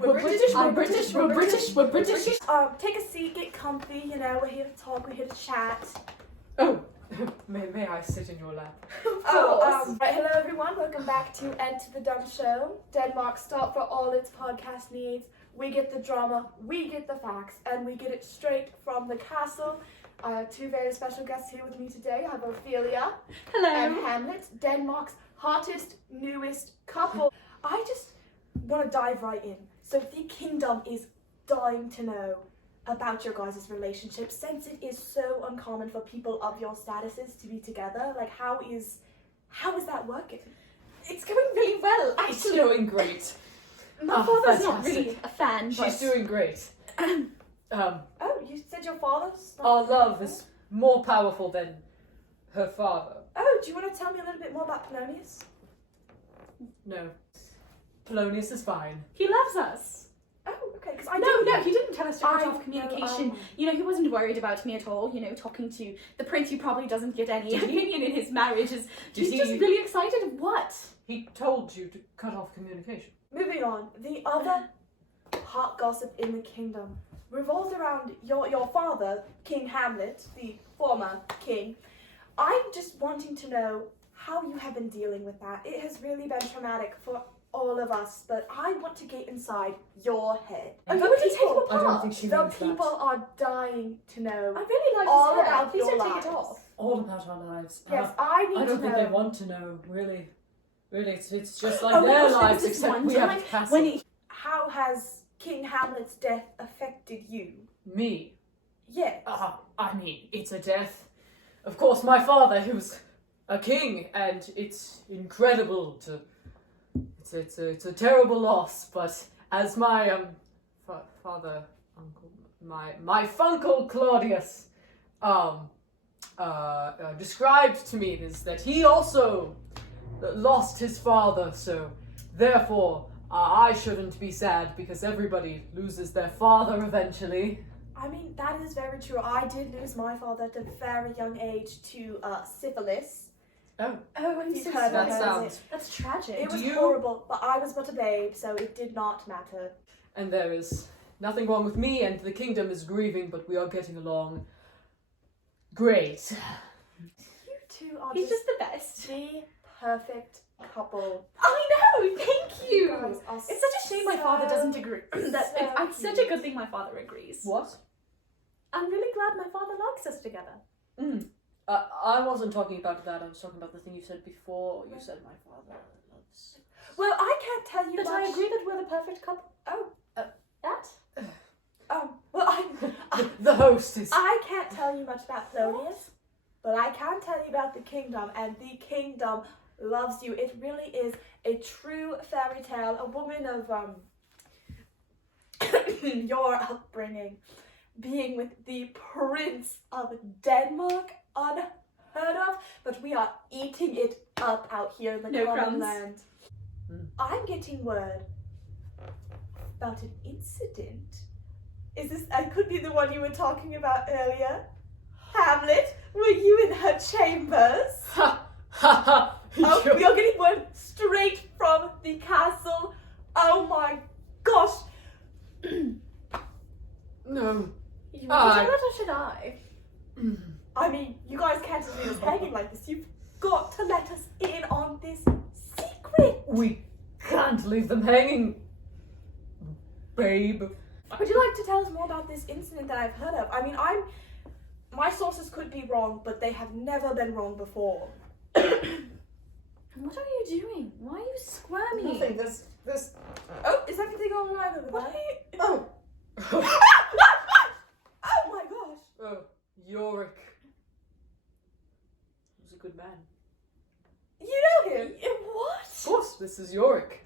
We're British, we're British, we're British, we're British. Take a seat, get comfy, you know, we're here to talk, we're here to chat. Oh, may I sit in your lap? Right, hello everyone, welcome back to Enter the Dumb Show. Denmark's stop for all its podcast needs. We get the drama, we get the facts, and we get it straight from the castle. I have two very special guests here with me today. I have Ophelia and Hamlet, Denmark's hottest, newest couple. I just want to dive right in. So the kingdom is dying to know about your guys' relationship, since it is so uncommon for people of your statuses to be together. Like, how is that working? It's going really well, It's actually. doing great. My father's not fantastic. really a fan, but... She's doing great. Oh, you said your father's? Our love is more powerful than her father. Oh, do you want to tell me a little bit more about Polonius? No. Polonius is fine. He loves us. Oh, okay, because I No, didn't. he didn't tell us to cut I off communication. know, You know, he wasn't worried about me at all. You know, talking to the prince who probably doesn't get any opinion in his marriage is... Did He's he- just really excited. What? He told you to cut off communication. Moving on, the other hot gossip in the kingdom revolves around your father, King Hamlet, the former king. I'm just wanting to know how you have been dealing with that. It has really been traumatic for all of us, but I want to get inside your head. Oh, you The want to take him people- I don't apart? think she The means people are dying to know I really like all his hair. about Please your don't lives. take it off. All about our lives. Yes, I need I don't to think know. they want to know, really. Really, it's just like Oh my their gosh, there lives, was this except one we have time a castle. when How has King Hamlet's death affected you? Me. Yes. I mean, it's a death. Of course, my father, he was a king, and it's incredible to... It's a terrible loss, but as my, father, uncle, my funkle Claudius, described to me is that he also lost his father, so therefore, I shouldn't be sad, because everybody loses their father eventually. I mean, that is very true. I did lose my father at a very young age to syphilis. Oh, Oh, I'm You've so heard sorry. of sounds... That's tragic. It was you- horrible, but I was but a babe, so it did not matter. And there is nothing wrong with me, and the kingdom is grieving, but we are getting along great. You two are He's just the best. the perfect couple. I know, thank you. Guys are It's such a shame my father so- doesn't agree. It's such a cute. good thing my father agrees. What? I'm really glad my father likes us together. I wasn't talking about that. I was talking about the thing you said before. You said my father loves... Well, I can't tell you But much. I agree that we're the perfect couple. Oh, That? well, The host is... I can't tell you much about Polonius, but I can tell you about the kingdom, and the kingdom loves you. It really is a true fairy tale, a woman of your upbringing, being with the Prince of Denmark, unheard of, but we are eating it up out here in the No common crumbs. land. I'm getting word about an incident. Is this? I could be the one you were talking about earlier. Hamlet, were you in her chambers? Ha! Ha ha! Oh, we are getting word straight from the castle. Oh my gosh! No. You Ah. want to tell us or should I? I mean, you guys can't just leave us hanging like this. You've got to let us in on this secret. We can't leave them hanging, babe. Would you like to tell us more about this incident that I've heard of? I mean, my sources could be wrong, but they have never been wrong before. What are you doing? Why are you squirming? Nothing. This. Oh, is everything all right over What there? are you... Oh. Oh my gosh! Oh, Yorick. He was a good man. You know him? What? Of course, this is Yorick.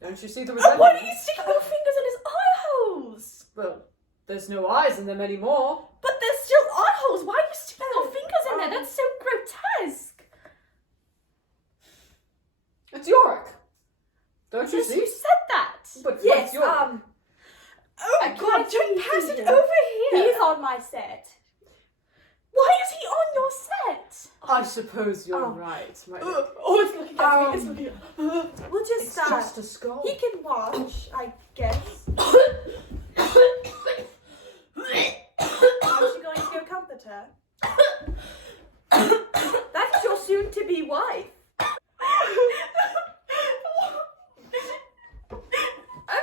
Don't you see the Oh, resemblance? why are you sticking your fingers in his eye holes? Well, there's no eyes in them anymore. But there's still eye holes. Why are you sticking your fingers in there? That's so grotesque. It's Yorick. Don't you Yes, see? you said that. But Yes, it's Yorick. Oh I God! can't Don't see pass it him. over here. He's on my set. Why is he on your set. I suppose you're Oh. right. Oh, it's looking at me. It's looking at me. We'll just It's start. just a skull. He can watch, I guess. Aren't you going to go comfort her? That's your soon-to-be wife.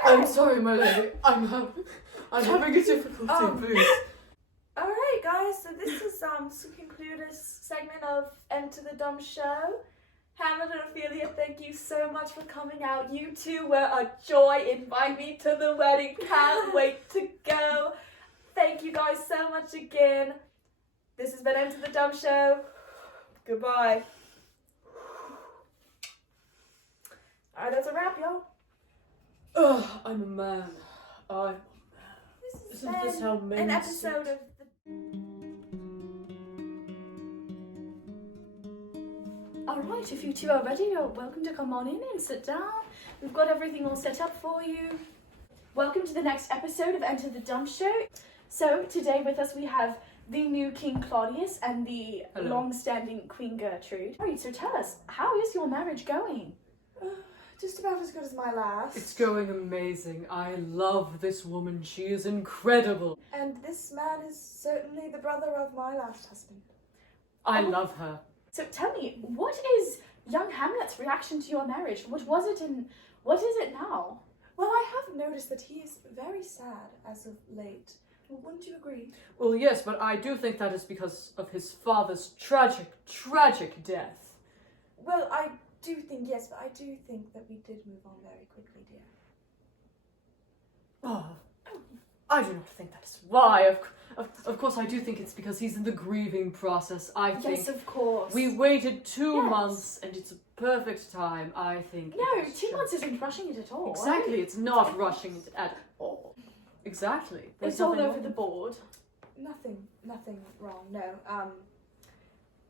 I'm sorry, my lady. I'm having a difficulty, please. Alright guys, so this is to conclude this segment of Enter the Dumb Show. Hamlet and Ophelia, thank you so much for coming out. You two were a joy. Invite me to the wedding. Can't wait to go. Thank you guys so much again. This has been Enter the Dumb Show. Goodbye. Alright, that's a wrap, y'all. Ugh, I'm a man. This has Isn't this been how men an episode of the Alright, if you two are ready, you're welcome to come on in and sit down. We've got everything all set up for you. Welcome to the next episode of Enter the Dumb Show. So, today with us we have the new King Claudius and the Hello. long-standing Queen Gertrude. Alright, so tell us, how is your marriage going? just about as good as my last. It's going amazing. I love this woman. She is incredible. And this man is certainly the brother of my last husband. I love her. So tell me, what is young Hamlet's reaction to your marriage? What was it and what is it now? Well, I have noticed that he is very sad as of late. Wouldn't you agree? Well, yes, but I do think that is because of his father's tragic death. Well, I do think yes, but I do think that we did move on very quickly, dear. Oh, I do not think that is why. Of course, I do think it's because he's in the grieving process. I think Yes, of course. we waited 2 Yes. months, and it's a perfect time. I think. No, it is 2 just- months isn't rushing it at all. Exactly, it's not rushing it at all. Exactly. There's It's all nothing over wrong. the board. Nothing wrong. No.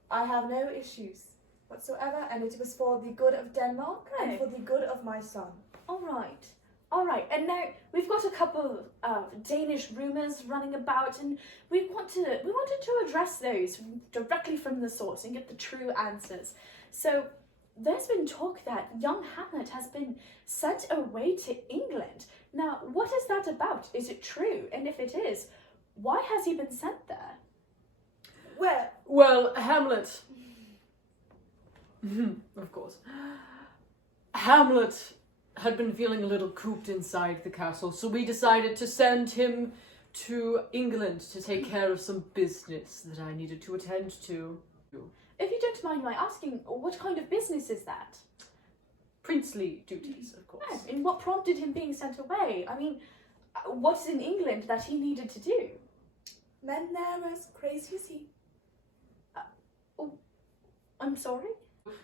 I have no issues whatsoever, and it was for the good of Denmark and Okay. for the good of my son. All right. And now we've got a couple of Danish rumors running about, and we wanted to address those directly from the source and get the true answers. So there's been talk that young Hamlet has been sent away to England. Now, what is that about? Is it true? And if it is, why has he been sent there? Well, Hamlet. Of course. Hamlet had been feeling a little cooped inside the castle, so we decided to send him to England to take care of some business that I needed to attend to. If you don't mind my asking, what kind of business is that? Princely duties, of course. Yes, and what prompted him being sent away? I mean, what's in England that he needed to do? Men there as crazy as he. I'm sorry?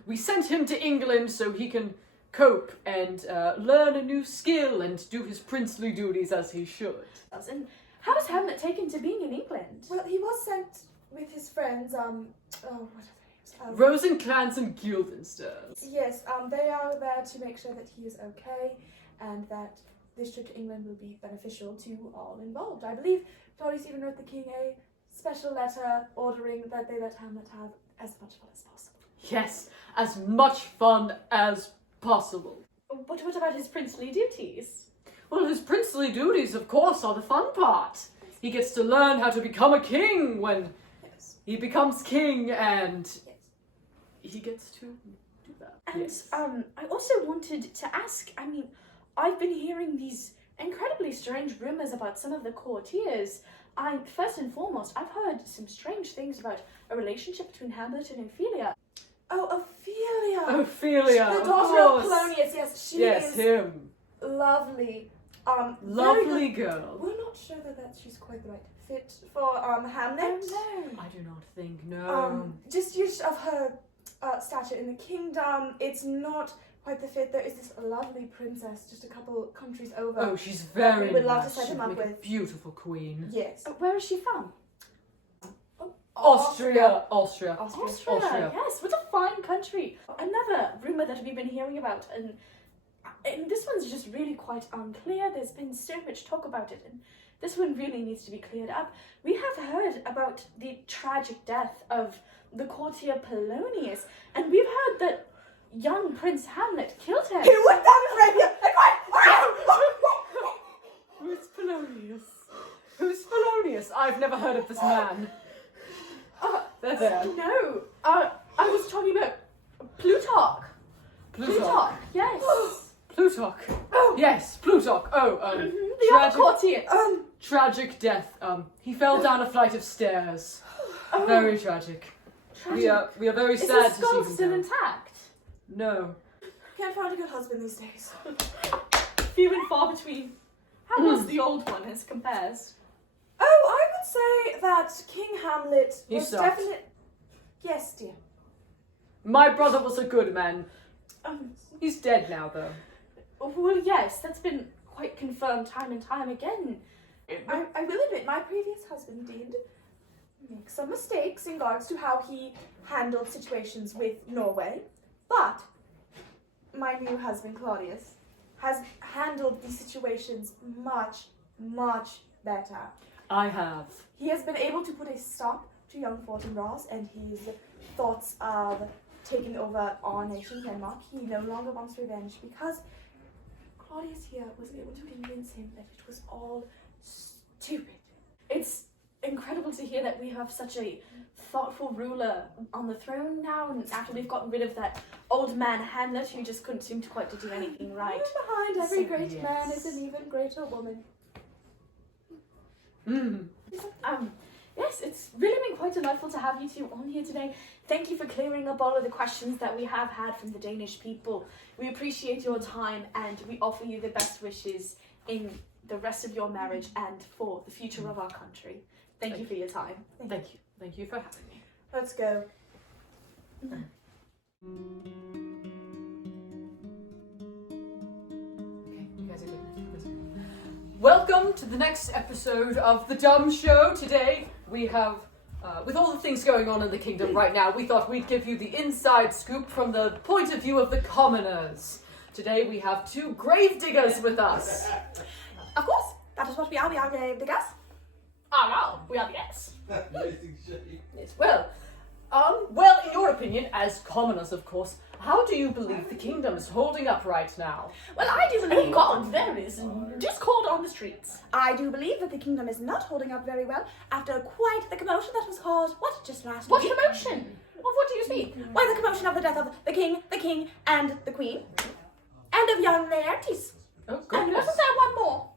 We sent him to England so he can cope and learn a new skill and do his princely duties as he should. And how is Hamlet taken to being in England? Well, he was sent with his friends. What are their names? Rosencrantz and Guildenstern. Yes, they are there to make sure that he is okay and that this trip to England will be beneficial to all involved. I believe Claudius even wrote the king a special letter ordering that they let Hamlet have as much fun as possible. Yes, as much fun as possible. But what about his princely duties? Well, his princely duties, of course, are the fun part. He gets to learn how to become a king when Yes. he becomes king, and Yes. he gets to do that. And Yes. I also wanted to ask, I mean, I've been hearing these incredibly strange rumors about some of the courtiers. First and foremost, I've heard some strange things about a relationship between Hamlet and Ophelia. Oh, Ophelia! Ophelia, The of daughter of course. Polonius, yes, she Yes, is him. lovely. Very Lovely good. girl. We're not sure that she's quite the right fit for Hamlet. no. I do not think, no. Just use of her stature in the kingdom, it's not quite the fit. There is this lovely princess just a couple countries over. Oh, she's very we would love to nice. set She'd him up make a with. beautiful queen. Yes. Where is she from? Austria. Austria. Austria. Yes, what a fine country. Another rumor that we've been hearing about, and this one's just really quite unclear. There's been so much talk about it, and this one really needs to be cleared up. We have heard about the tragic death of the courtier Polonius, and we've heard that young Prince Hamlet killed him. He went down his rapier and Who's Polonius? Who's Polonius? I've never heard of this man. There. No, I was talking about Plutarch. Plutarch. Yes. Plutarch. Yes, Plutarch. Oh, The other courtier. tragic death. He fell down a flight of stairs. Oh, Very tragic. tragic. We are very Is sad his to see skull him still go. intact? No. Can't find a good husband these days. Few and far between. How was the old one as compares? Oh, I would say that King Hamlet He was sucked. definitely... Yes, dear. My brother was a good man. Um, He's dead now, though. well, yes, that's been quite confirmed time and time again. I will admit, my previous husband did make some mistakes in regards to how he handled situations with Norway, but my new husband, Claudius, has handled these situations much, much better. I have. He has been able to put a stop to young Fortinbras and his thoughts of taking over our nation, Denmark. He no longer wants revenge because Claudius here was able to convince him that it was all stupid. It's incredible to hear that we have such a thoughtful ruler on the throne now, and after we've gotten rid of that old man Hamlet who just couldn't seem to quite to do anything right. And behind every So, great yes. man is an even greater woman. Yes, it's really been quite delightful to have you two on here today. Thank you for clearing up all of the questions that we have had from the Danish people. We appreciate your time and we offer you the best wishes in the rest of your marriage and for the future of our country. Thank you for your time. Thank you. Thank you for having me. Let's go. Okay, you guys are good. Welcome to the next episode of The Dumb Show. Today we have, with all the things going on in the kingdom right now, we thought we'd give you the inside scoop from the point of view of the commoners. Today we have two grave diggers with us. Of course, that is what we are. We are the gas. Oh no, we are the yes. Yes, well, in your opinion, as commoners, of course, how do you believe the kingdom is holding up right now? Well, I do believe God, there is discord on the streets. I do believe that the kingdom is not holding up very well after quite the commotion that was caused, just last What week? commotion? Of what do you speak? Why, the commotion of the death of the king, and the queen, and of young Laertes. Oh, And goodness. wasn't there one more?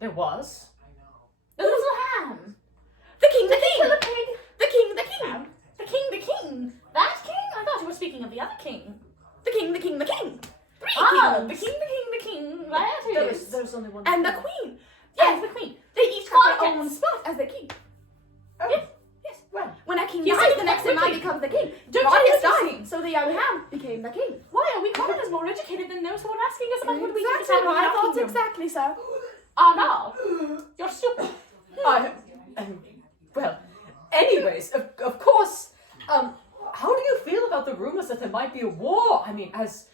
There was. The little ham. The king, Did he kill a pig? the king, The king. That king? I thought you were speaking of the other king. the king. Three The kings. king. That is. There's only one. And the queen. Yes, the queen. They each got their Yes. own spot as the king. Oh, Yes. Yes. well. When a king You dies, see, the next that's in line wicked. becomes the king. Don't you Claudius know what you died, so the young ham became the king. Why are we commoners more educated than those who are asking us about what we think is Exactly, happening in my our thoughts kingdom? exactly, sir. Oh no, you're stupid. Well, anyways, of course, how do you feel about the rumors that there might be a war? I mean, as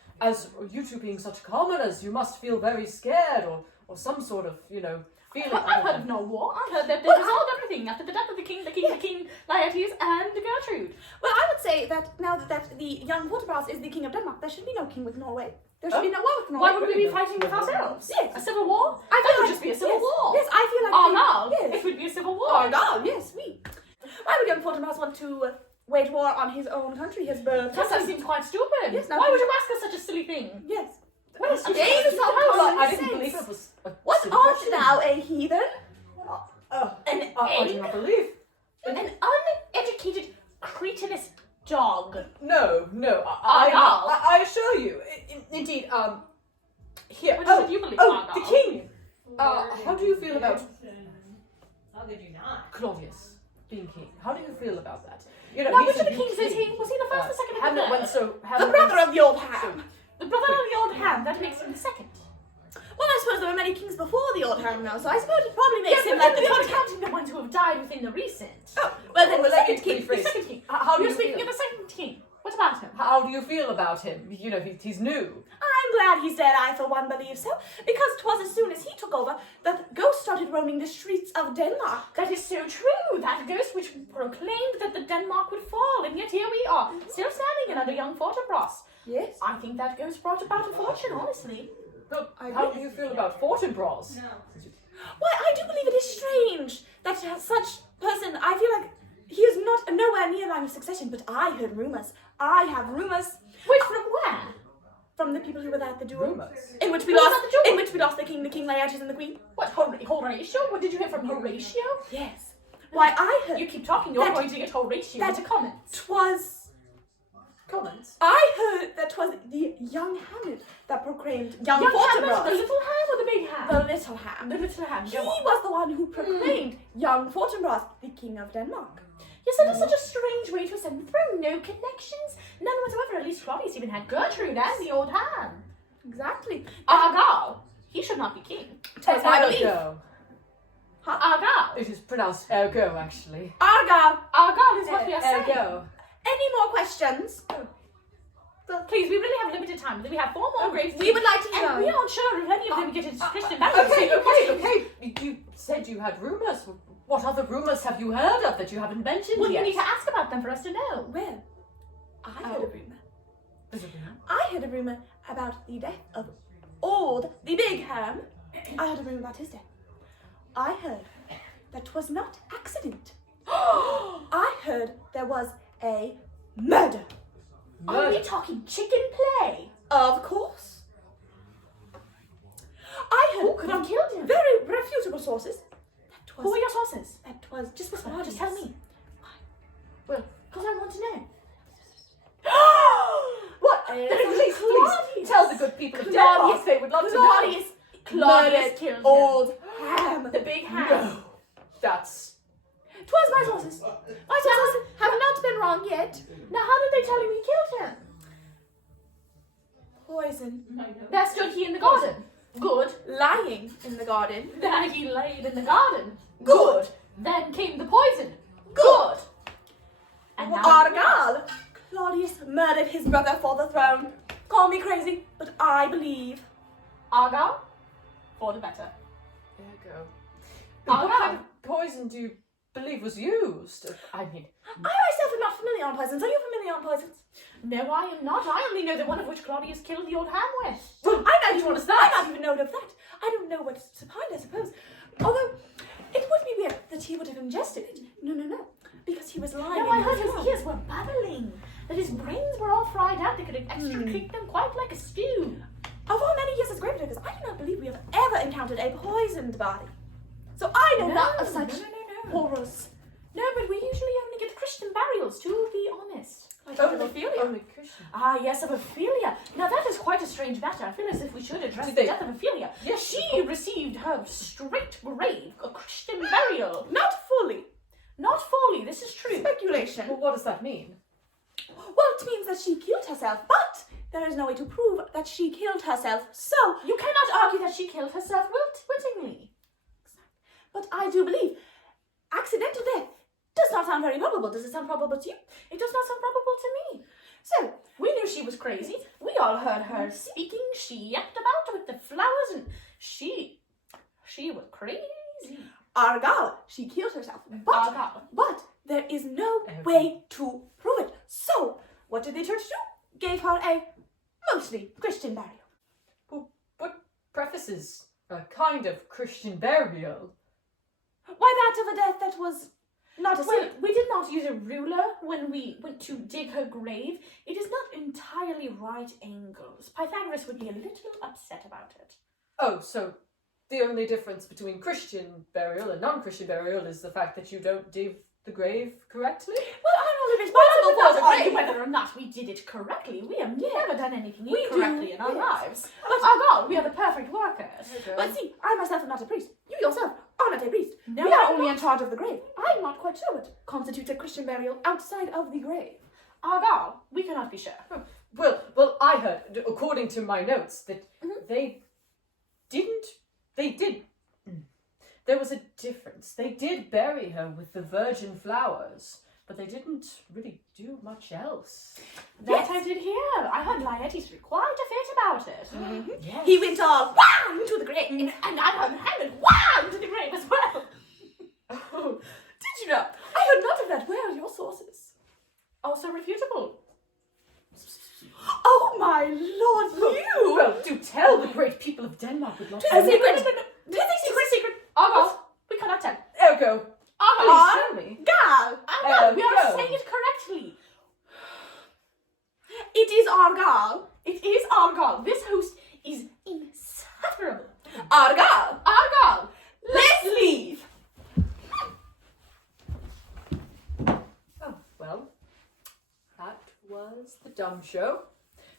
you two being such commoners, you must feel very scared or some sort of, feeling. I've heard of no war. I've heard that they resolved everything after the death of the king, Laertes, and Gertrude. Well, I would say that now that the young Fortinbras is the king of Denmark, there should be no king with Norway. There should be no war with Norway. Why would we be fighting with ourselves? Yes. A civil war? I That feel would like- just be a civil yes, war. Yes, I feel like Oh they- no, Yes. it would be a civil war. Oh no, yes, we. Why would young Fortinbras want to wage war on his own country, his birth Yes, that country? seems quite stupid. Yes, now Why he- would you ask us such a silly thing? Yes. What is Again, stupid? so How- common I didn't sense. believe it was a What silly art question. thou, a heathen? An I do not believe. An uneducated cretinous dog. No, Argyle. I assure you. Indeed, here. What is it you believe, the Argyle? king. How do you feel about How could you not? Claudius being king? How do you feel about that? Now, he's which a of the new kings is he? Was he the first, the second, or the Hamlet third? went so. The Hamlet brother went of the old ham. The brother of the old hand, that makes him the second. Well, I suppose there were many kings before the old ham now, so I suppose it probably makes Yes, him but like the we're not third king. counting the ones who have died within the recent. Oh, well then the Well, let second me king. rephrase. The second king. How do You're you speaking feel? of the second king. What about him? How do you feel about him? He's new. I I'm glad he's dead, I for one believe so, because 'twas as soon as he took over that ghosts started roaming the streets of Denmark. That is so true. That ghost which proclaimed that the Denmark would fall, and yet here we are, still standing under young Fortinbras. Yes. I think that ghost brought about a fortune, honestly. Look, how do you feel about Fortinbras? No. Why, I do believe it is strange that such person, I feel like he is not nowhere near line of succession, but I heard rumors. I have rumors Which from where? from the people who were there at the duel. Rumors? In which we Who was lost at the duel? in which we lost the king Laertes, and the queen. What, Horatio? What did you hear from Horatio? Yes. Why, I heard You keep talking, you're That- going to get Horatio that- into comment. 'twas Comments? I heard that 'twas the young Hamlet that proclaimed young Young ham, the Fortinbras. little ham or the big ham? The little ham. The little ham. He Go on. was the one who proclaimed young Fortinbras the king of Denmark. Yes, that is such a strange way to ascend the throne. No connections, none whatsoever. At least Claudius even had Gertrude and the old ham. Exactly. Argal, he should not be king. Tis my belief. Ergo. Argal. It is pronounced ergo, actually. Argal, Argal is what we are saying. Ergo. any more questions? Please, we really have limited time. We have 4 more graves. We would like to And we know. aren't sure if any of them get into Christian values. Okay. You said you had rumors. What other rumors have you heard of that you haven't mentioned Well, yet? you need to ask about them for us to know. Well, I heard a rumor. There's a rumor. I heard a rumor about the death of old the big ham. I heard a rumor about his death. I heard that 'twas not accident. I heard there was a murder. Are we Murder. talking chicken play? Of course. I heard Who could have killed him? very refutable sources that 'twas Who are your sources? that 'twas Just whisper. Just tell me. Well, Because I want to know. What? please tell the good people of Claudius- Denmark. They would love to know. Claudius murdered killed him. old ham. The big ham. No. That's 'Twas my sources. My sources have not been wrong yet. Now, how did they tell you he killed him? Poison. There stood he in the garden. Good. Lying in the garden. There he laid in the garden. Good. Then came the poison. Good. And now Argal. Claudius murdered his brother for the throne. Call me crazy, but I believe. Argal, for the better. ergo. Oh, What kind of poison do you believe was used? I mean, I myself am not familiar on poisons. Are you familiar on poisons? No, I am not. I only know the one of which Claudius killed the old ham with. I not Which even one is that? I not even know of that. I don't know what it's behind, I suppose. Although it would be weird that he would have ingested it. No. Because he was lying. No, I in heard his his mouth. ears were bubbling. That his brains were all fried out. They could extricate them quite like a stew. Of our many years as grave diggers, I do not believe we have ever encountered a poisoned body. So I know not of such No. horrors. No, but we usually only get Christian burials, to be honest. only Christian. Ah, yes, of Ophelia. Now that is quite a strange matter. I feel as if we should address Did the they- death of Ophelia. Yes, She received her straight grave, a Christian burial. Not fully. Not fully, this is true. Speculation. Well, what does that mean? Well, it means that she killed herself, but there is no way to prove that she killed herself. So, You cannot argue that she killed herself wittingly. but I do believe accidental death does not sound very probable. Does it sound probable to you? It does not sound probable to me. So, We knew she was crazy. We all heard her speaking. She yapped about with the flowers, and she was crazy. Argal, she killed herself, but Argal. there is no way to prove it. So, what did the church do? Gave her a mostly Christian burial. What prefaces a kind of Christian burial? Why that of a death that was not a Well, sin? we did not use a ruler when we went to dig her grave. It is not entirely right angles. Pythagoras would be a little upset about it. Oh, so the only difference between Christian burial and non-Christian burial is the fact that you don't dig the grave correctly? Well, I'm only Well, responsible for the argue grave. whether or not we did it correctly. We have never done anything We incorrectly do, in our yes. lives. But Argal, we are the perfect workers. But see, I myself am not a priest. You yourself are not a priest. No, we are I'm only not. in charge of the grave. I'm not quite sure what constitutes a Christian burial outside of the grave. Argal, we cannot be sure. Well, I heard, according to my notes, that they did. There was a difference. They did bury her with the virgin flowers, but they didn't really do much else. That I did hear. I heard Laertes was quite a fit about it. Yes. He went all wow into the grave, and I went wow into the grave as well. Oh, Did you know? I heard none of that. Where are your sources? Also refutable. Oh my lord, you! well, do tell the great people of Denmark would love To the secret! To the secret! Argal, we cannot tell. Ergo, please tell me. Argal! Argal, we are Argal. saying it correctly. It is Argal. It is Argal. This host is insufferable. Argal! Argal! Let's leave! Oh, well, that was The Dumb Show.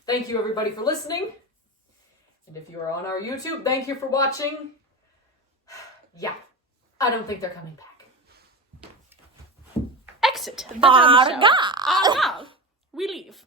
Thank you, everybody, for listening. And if you are on our YouTube, thank you for watching. Yeah, I don't think they're coming back. Exit the dumb show. Argal! We leave.